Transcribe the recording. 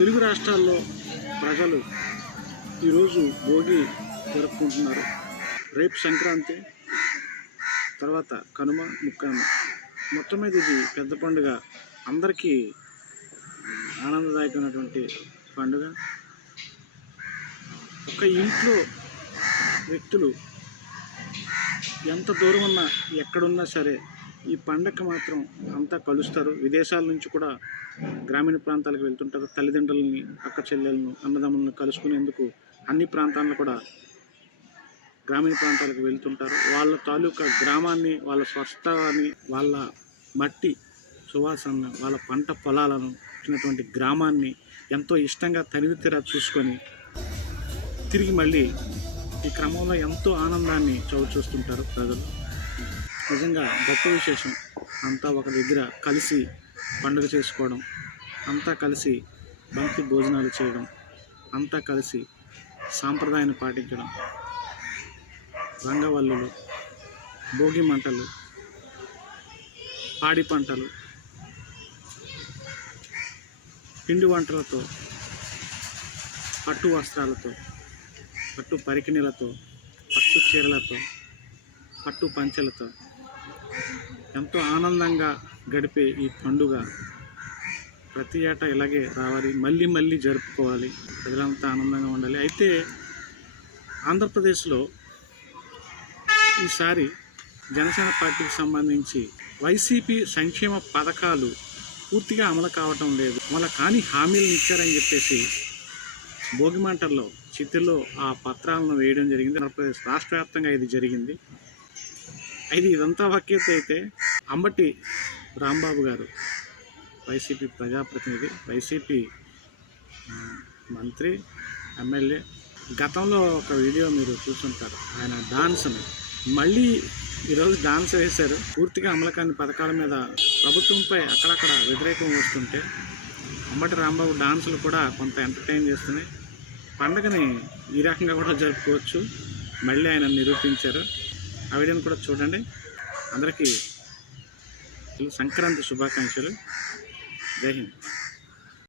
తెలుగు రాష్ట్రాల్లో ప్రజలు ఈరోజు భోగి జరుపుకుంటున్నారు. రేపు సంక్రాంతి తర్వాత కనుమ ముక్కనుమ మొత్తం మీద ఇది పెద్ద పండుగ. అందరికీ ఆనందదాయకమైనటువంటి పండుగ. ఒక ఇంట్లో వ్యక్తులు ఎంత దూరం ఉన్నా ఎక్కడున్నా సరే ఈ పండగ మాత్రం అంతా కలుస్తారు. విదేశాల నుంచి కూడా గ్రామీణ ప్రాంతాలకు వెళ్తుంటారు. తల్లిదండ్రులని అక్క చెల్లెలను అన్నదమ్ములను కలుసుకునేందుకు అన్ని ప్రాంతాలను కూడా గ్రామీణ ప్రాంతాలకు వెళ్తుంటారు. వాళ్ళ తాలూకా గ్రామాన్ని వాళ్ళ స్వస్థాన్ని వాళ్ళ మట్టి సువాసన వాళ్ళ పంట పొలాలను ఇచ్చినటువంటి గ్రామాన్ని ఎంతో ఇష్టంగా తనివి తీరా చూసుకొని తిరిగి మళ్ళీ ఈ క్రమంలో ఎంతో ఆనందాన్ని చవి చూస్తుంటారు ప్రజలు. నిజంగా గొప్ప విశేషం. అంతా ఒక దగ్గర కలిసి పండుగ చేసుకోవడం అంతా కలిసి బంతి భోజనాలు చేయడం అంతా కలిసి సాంప్రదాయాన్ని పాటించడం. రంగవల్లులు భోగి మంటలు పాడి పంటలు పిండి వంటలతో పట్టు వస్త్రాలతో పట్టు పరికిణీలతో పట్టు చీరలతో పట్టు పంచెలతో ఎంతో ఆనందంగా గడిపే ఈ పండుగ ప్రతి ఏటా ఇలాగే రావాలి మళ్ళీ మళ్ళీ జరుపుకోవాలి. ప్రజలంతా ఆనందంగా ఉండాలి. అయితే ఆంధ్రప్రదేశ్లో ఈసారి జనసేన పార్టీకి సంబంధించి వైసీపీ సంక్షేమ పథకాలు పూర్తిగా అమలు కావటం లేదు. వాళ్ళ కానీ హామీలను ఇచ్చారని చెప్పేసి భోగిమంటల్లో చిత్తులో ఆ పత్రాలను వేయడం జరిగింది. ఆంధ్రప్రదేశ్ రాష్ట్ర వ్యాప్తంగా ఇది జరిగింది. ఇది ఇదంతా వాక్యత అయితే అంబటి రాంబాబు గారు వైసీపీ ప్రజాప్రతినిధి వైసీపీ మంత్రి ఎమ్మెల్యే. గతంలో ఒక వీడియో మీరు చూసుంటారు. ఆయన డాన్స్ని మళ్ళీ ఈరోజు డాన్స్ వేశారు. పూర్తిగా అమలు కాని పథకాల మీద ప్రభుత్వంపై అక్కడక్కడ వ్యతిరేకం వస్తుంటే అంబటి రాంబాబు డాన్సులు కూడా కొంత ఎంటర్టైన్ చేస్తున్నాయి. పండగని ఈ రకంగా కూడా జరుపుకోవచ్చు. మళ్ళీ ఆయన నిరూపించారు. ఆ వీడియోని కూడా చూడండి. అందరికీ సంక్రాంతి శుభాకాంక్షలు. జై హింద్.